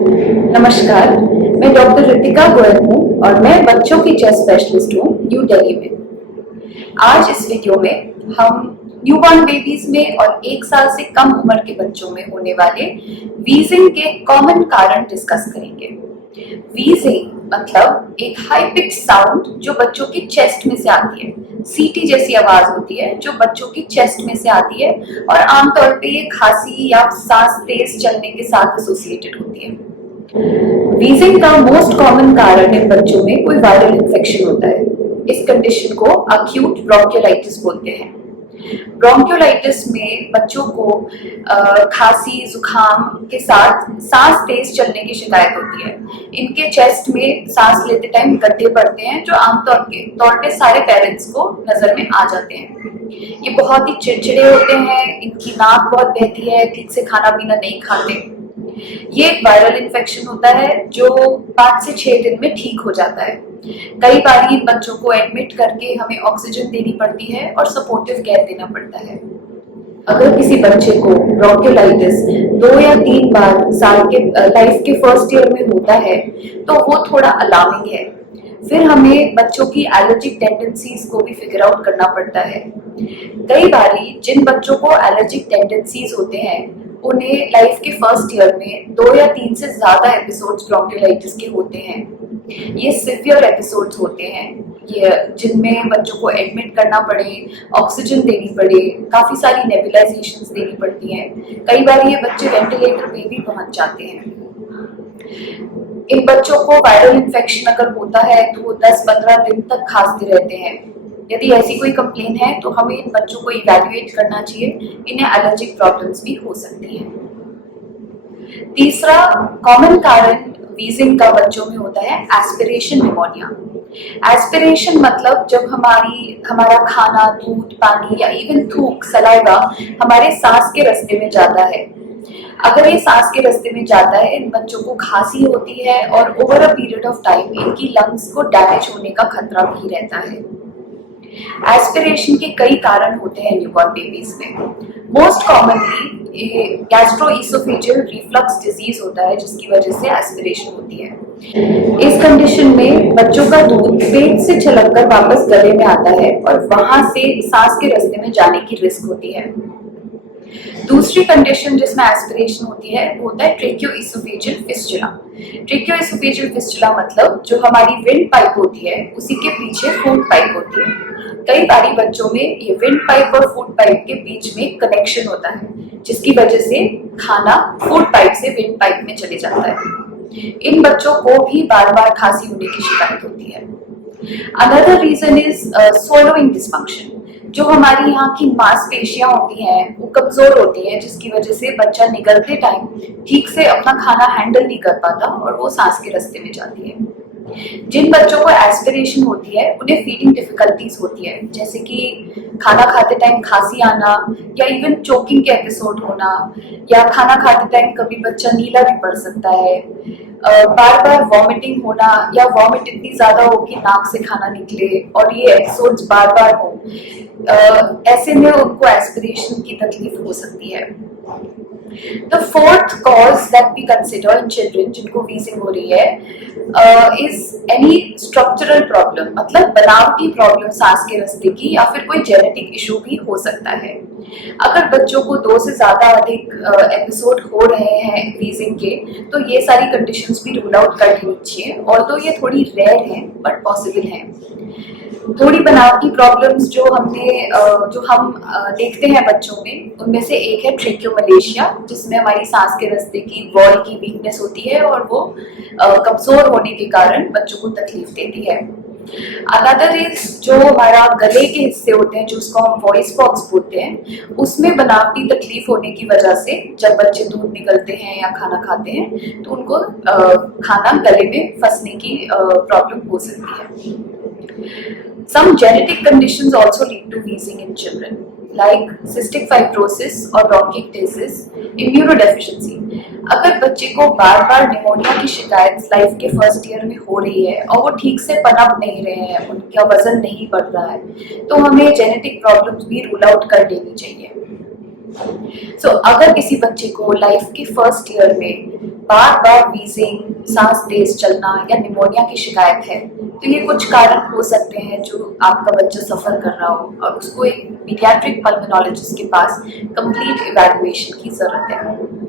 नमस्कार, मैं डॉक्टर रितिका गोयल हूँ और मैं बच्चों की चेस्ट स्पेशलिस्ट हूँ न्यू दिल्ली में। आज इस वीडियो में हम न्यूबॉर्न बेबीज में और 1 साल से कम उम्र के बच्चों में होने वाले वीजिंग के कॉमन कारण डिस्कस करेंगे। वीजिंग मतलब एक हाई पिच साउंड जो बच्चों की चेस्ट में से आती है। सीटी जैसी आवाज होती है जो बच्चों की चेस्ट में से आती है और आमतौर पे ये खांसी या सांस तेज चलने के साथ एसोसिएटेड होती है। वीजिंग का मोस्ट कॉमन कारण इन बच्चों में कोई वायरल इन्फेक्शन होता है। इस कंडीशन को अक्यूट ब्रोंकियोलाइटिस बोलते हैं। ब्रोंकियोलाइटिस में बच्चों को खांसी जुकाम के साथ सांस तेज चलने की शिकायत होती है। इनके चेस्ट में सांस लेते टाइम गड्ढे पड़ते हैं जो आमतौर पे सारे पेरेंट्स को नजर में आ जाते हैं। ये बहुत ही चिड़चिड़े होते हैं, इनकी नाक बहुत बहती है, ठीक से खाना पीना नहीं खाते। ये एक वायरल इन्फेक्शन होता है जो 5 से 6 दिन में ठीक हो जाता है। कई बार इन बच्चों को एडमिट करके हमें ऑक्सीजन देनी पड़ती है और सपोर्टिव केयर देना पड़ता है। अगर किसी बच्चे को ब्रोंकियोलाइटिस 2 या 3 बार साल के लाइफ के फर्स्ट ईयर में होता है तो वो थोड़ा अलार्मिंग है। फिर हमें बच्चों की एलर्जिक टेंडेंसीज को भी फिगर आउट करना पड़ता है। कई बारी जिन बच्चों को एलर्जिक टेंडेंसीज होते हैं उन्हें लाइफ के फर्स्ट ईयर में 2 या 3 से ज्यादा एपिसोड्स ब्रोंकियोलाइटिस के होते हैं। ये सिवियर एपिसोड्स होते हैं, ये जिनमें बच्चों को एडमिट करना पड़े, ऑक्सीजन देनी पड़े, काफी सारी नेबुलाइजेशंस देनी पड़ती हैं। कई बार ये बच्चे वेंटिलेटर पे भी पहुंच जाते हैं। इन बच्चों को वायरल इन्फेक्शन अगर होता है तो वो 10-15 दिन तक खांसते रहते हैं। यदि ऐसी कोई कंप्लेन है तो हमें इन बच्चों को इवैल्यूएट करना चाहिए, इन्हें एलर्जिक प्रॉब्लम्स भी हो सकती हैं। तीसरा कॉमन कारण वीजिंग का बच्चों में होता है एस्पिरेशन निमोनिया। एस्पिरेशन मतलब जब हमारा खाना, दूध, पानी या इवन थूक, सलाइवा हमारे सांस के रास्ते में जाता है। अगर ये सांस के रास्ते में जाता है, इन बच्चों को खांसी होती है और over a period of time इनकी लंग्स को डैमेज होने का खतरा भी रहता है। एस्पिरेशन के कई कारण होते हैं न्यूबॉर्न बेबीज में। Most commonly gastroesophageal reflux disease होता है जिसकी वजह से एस्पिरेशन होती है। इस कंडीशन में बच्चों का दूध पेट से छलककर वापस गले में आता है और वहां से सांस के रास्ते में जाने की रिस्क होती है। दूसरी कंडीशन जिसमें एस्पिरेशन होती है वो होता है ट्रेकियोइसोफेजियल फिस्टुला। ट्रेकियोइसोफेजियल फिस्टुला मतलब जो हमारी विंड पाइप होती है उसी के पीछे फूड पाइप होती है। कई बारी बच्चों में ये विंड पाइप और फूड पाइप के बीच में कनेक्शन होता है जिसकी वजह से खाना फूड पाइप से विंड पाइप में चले जाता है। इन बच्चों को भी बार बार खांसी होने की शिकायत होती है। Another reason is swallowing dysfunction. जो हमारी यहाँ की मांसपेशियां होती हैं वो कमजोर होती हैं जिसकी वजह से बच्चा निगलते टाइम ठीक से अपना खाना हैंडल नहीं कर पाता और वो सांस के रास्ते में जाती है। जिन बच्चों को एस्पिरेशन होती है उन्हें फीडिंग डिफिकल्टीज होती है, जैसे कि खाना खाते टाइम खांसी आना या इवन चोकिंग के एपिसोड होना, या खाना खाते टाइम कभी बच्चा नीला भी पड़ सकता है, बार बार वॉमिटिंग होना या वॉमिट इतनी ज्यादा हो कि नाक से खाना निकले और ये एपिसोड्स बार बार हो। ऐसे में उनको एस्पिरेशन की तकलीफ हो सकती है। The fourth cause that we consider in children जिनको वीजिंग हो रही है is any structural problem, मतलब बनावटी प्रॉब्लम सांस के रास्ते की या फिर कोई जेनेटिक इशू भी हो सकता है। अगर बच्चों को 2 से ज्यादा अधिक एपिसोड हो रहे हैं वीजिंग के तो ये सारी कंडीशंस भी रूल आउट कर लेनी चाहिए, और तो ये थोड़ी रेयर है बट पॉसिबल है। थोड़ी बनावटी प्रॉब्लम्स जो हम देखते हैं बच्चों में, उनमें से एक है ट्रेकियोमलेशिया, जिसमें हमारी सांस के रास्ते की वॉल की वीकनेस होती है और वो कमजोर होने के कारण बच्चों को तकलीफ देती है। अनदर इज जो हमारा गले के हिस्से होते हैं, जो उसको हम वॉइस बॉक्स बोलते हैं, उसमें बनावटी तकलीफ होने की वजह से जब बच्चे दूध निकलते हैं या खाना खाते हैं तो उनको खाना गले में फंसने की प्रॉब्लम हो सकती है। Some genetic conditions also lead to wheezing in children, like cystic fibrosis or bronchiectasis, immunodeficiency. अगर बच्चे को बार बार निमोनिया की शिकायत लाइफ के फर्स्ट ईयर में हो रही है और वो ठीक से पनप नहीं रहे हैं, उनका वजन नहीं बढ़ रहा है, तो हमें जेनेटिक प्रॉब्लम्स भी रूल आउट कर लेनी चाहिए। अगर किसी बच्चे को लाइफ के फर्स्ट ईयर में बार बार वीजिंग, सांस तेज चलना या निमोनिया की शिकायत है, तो ये कुछ कारण हो सकते हैं जो आपका बच्चा सफर कर रहा हो और उसको एक पीडियाट्रिक पल्मोनोलॉजिस्ट के पास कंप्लीट इवैल्यूएशन की जरूरत है।